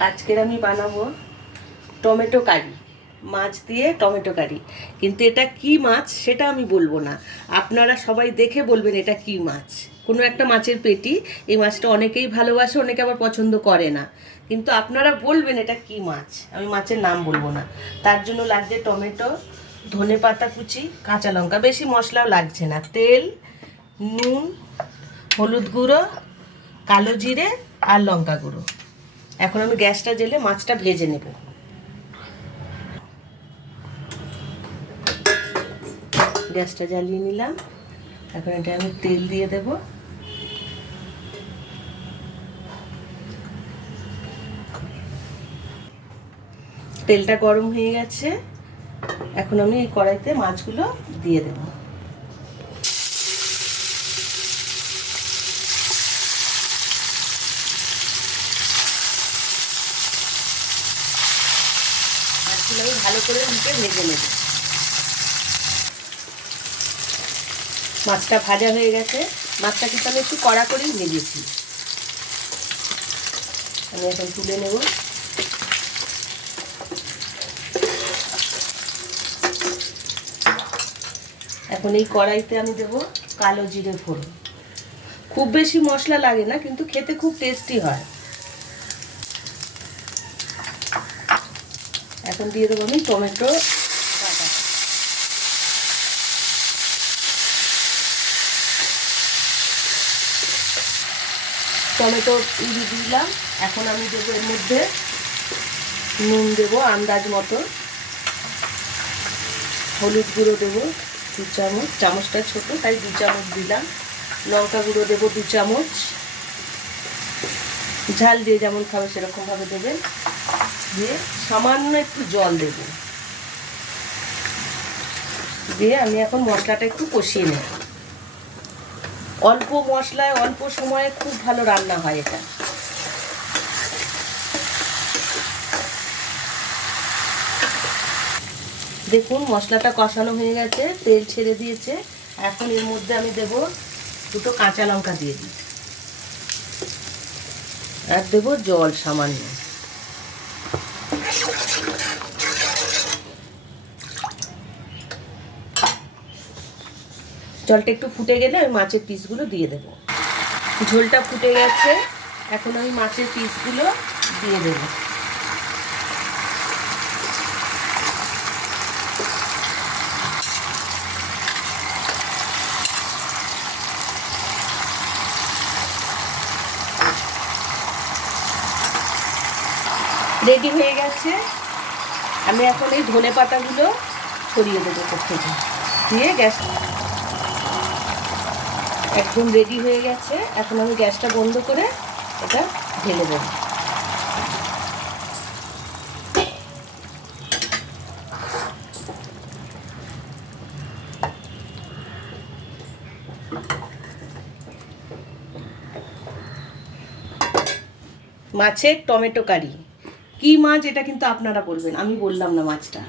আজকের আমি বানাবো টমেটো কারি। মাছ দিয়ে টমেটো কারি। কিন্তু এটা কি মাছ সেটা আমি বলব না। আপনারা সবাই দেখে বলবেন এটা কি মাছ। কোনো একটা মাছের পেটি, এই মাছটা অনেকেই ভালোবাসে, অনেকে আবার পছন্দ করে না। কিন্তু আপনারা বলবেন এটা কি মাছ। আমি মাছের নাম বলব না। তার জন্য লাগছে টমেটো, ধনে পাতা কুচি, কাঁচা লঙ্কা। বেশি মশলাও লাগছে না। তেল, নুন, হলুদ গুঁড়ো, কালো জিরে আর লঙ্কা গুঁড়ো। এখন আমি গ্যাসটা জেলে মাছটা ভেজে নেব। গ্যাসটা জ্বালিয়ে নিলাম। এখন এটা আমি তেল দিয়ে দেব। তেলটা গরম হয়ে গেছে। এখন আমি এই কড়াইতে মাছগুলো দিয়ে দেবো। আমি ভালো করে উল্টে ভেজে নেব। মাছটা ভাজা হয়ে গেছে। মাছটা কিন্তু আমি একটু কড়া করেই ভেজেছি। আমি এখন তুলে নেব। এখন এই কড়াইতে আমি দেব কালো জিরে ফোড়ন। খুব বেশি মশলা লাগে না, কিন্তু খেতে খুব টেস্টি হয়। এখন দিয়ে দেবো আমি টমেটো বাটা। টমেটো দিয়ে দিলাম। এখন আমি দেবো এর মধ্যে নুন দেবো, আন্দাজ মতো। হলুদ গুঁড়ো দেবো, দু চামচ। চামচটা ছোটো, তাই দু চামচ দিলাম। লঙ্কা গুঁড়ো দেবো দু চামচ। ঝাল দিয়ে যেমন খাবে সেরকমভাবে দেবেন। দিয়ে সামান্য একটু জল দেব। দিয়ে আমি এখন মশলাটা একটু কষিয়ে নেব। অল্প মশলায়, অল্প সময়ে খুব ভালো রান্না হয় এটা। দেখুন, মশলাটা কষানো হয়ে গেছে, তেল ছেড়ে দিয়েছে। এখন এর মধ্যে আমি দেব দুটো কাঁচা লঙ্কা দিয়ে দিই আর দেবো জল সামান্য। জলটা একটু ফুটে গেলে আমি মাছের পিসগুলো দিয়ে দেবো। ঝোলটা ফুটে গেছে, এখন আমি মাছের পিসগুলো দিয়ে দেবো। রেডি হয়ে গেছে। আমি এখন এই ধনে পাতাগুলো ছড়িয়ে দেবো থেকে। দিয়ে গ্যাস একদম রেডি হয়ে গেছে। এখন আমি গ্যাসটা বন্ধ করে এটা ঢেলে দেবো। মাছের টমেটো কারি। কি মাছ এটা কিন্তু আপনারা বলবেন। আমি বললাম না মাছটা।